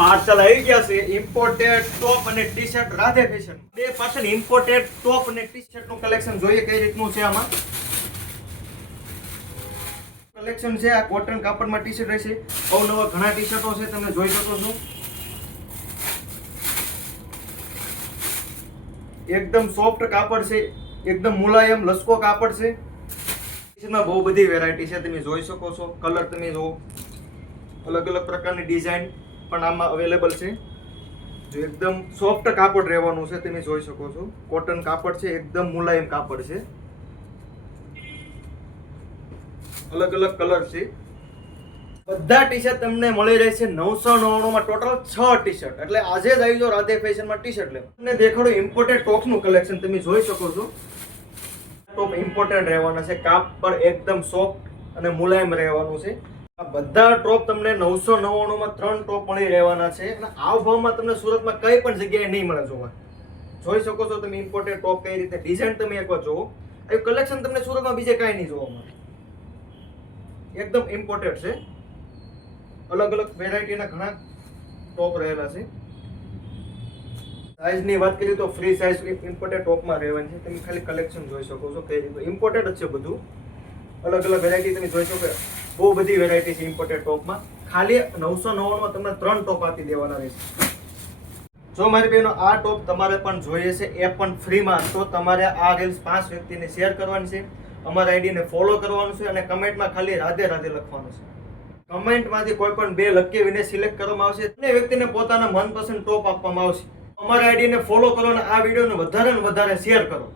Parcel આવી ગયા છે ઇમ્પોર્ટેડ ટોપ અને ટી શર્ટ રાધે ફેશન. બે પાછળ ઇમ્પોર્ટેડ ટોપ અને ટી શર્ટ નું કલેક્શન જોઈએ કઈ રીતનું છે. આમાં કલેક્શન છે આ કોટન કાપડમાં ટી શર્ટ રહેશે. અવનવા ઘણા ટી શર્ટો છે, તમે જોઈ શકો છો. એકદમ સોફ્ટ કાપડ છે, એકદમ મુલાયમ લસકો કાપડ છે. એમાં બહુ બધી વેરાયટી છે, તમે જોઈ શકો છો. કલર તમે જુઓ, અલગ અલગ પ્રકારની ડિઝાઇન પણ આમાં અવેલેબલ છે. જો એકદમ સોફ્ટ કાપડ રહેવાનું છે, તમે જોઈ શકો છો. કોટન કાપડ છે, એકદમ મુલાયમ કાપડ છે. અલગ અલગ કલર છે. બધા ટી શર્ટ તમને મળી રહેશે 999 માં. Total 6 T shirt. એટલે આજે જ આવી જાઓ રાધે ફેશન માં ટી શર્ટ લેવા. તમને દેખાડો ઇમ્પોર્ટેડ ટોપ્સ નું કલેક્શન, તમે જોઈ શકો છો. ટોપ ઇમ્પોર્ટેડ રહેવાના છે, કાપડ એકદમ સોફ્ટ અને મુલાયમ રહેવાનું છે. આ બધા ટોપ તમને 999 માં 3 ટોપ મળી રહેવાના છે. અને આ ભાવમાં તમને સુરતમાં કઈ પણ જગ્યાએ નહીં મળે જોવા. જોઈ શકો છો તમે ઇમ્પોર્ટેડ ટોપ કઈ રીતે ડિઝાઇન તમે એકવાર જોવો. આ કલેક્શન તમને સુરતમાં બીજે કાંઈ નહીં જોવા મળે. એકદમ ઇમ્પોર્ટેડ છે. અલગ અલગ વેરાયટીના ઘણા ટોપ રહેલા છે. સાઇઝની વાત કરીએ તો ફ્રી સાઇઝ ઇમ્પોર્ટેડ ટોપમાં રહેવાની છે. તમે ખાલી કલેક્શન જોઈ શકો છો કઈ રીતે ઇમ્પોર્ટેડ જ છે બધું. અલગ અલગ વેરાયટી તમે જોઈ શકો. બહુ બધી વેરાયટી છે ઇમ્પોર્ટેડ ટોપમાં. ખાલી 999 માં તમને 3 ટોપ આપી દેવાના રહેશે. જો મારી બહેનો આ ટોપ તમારે પણ જોઈએ છે, એ પણ ફ્રીમાં, તો તમારે આ રીલ્સ 5 વ્યક્તિને શેર કરવાની છે, અમારા આઈડીને ફોલો કરવાનું છે અને કમેન્ટમાં ખાલી રાધે રાધે લખવાનું છે. કમેન્ટમાંથી કોઈ પણ 2 લખીને સિલેક્ટ કરવામાં આવશે અને વ્યક્તિને પોતાના મનપસંદ ટોપ આપવામાં આવશે. અમારા આઈડીને ફોલો કરો અને આ વિડીયોને વધારે ને વધારે શેર કરો.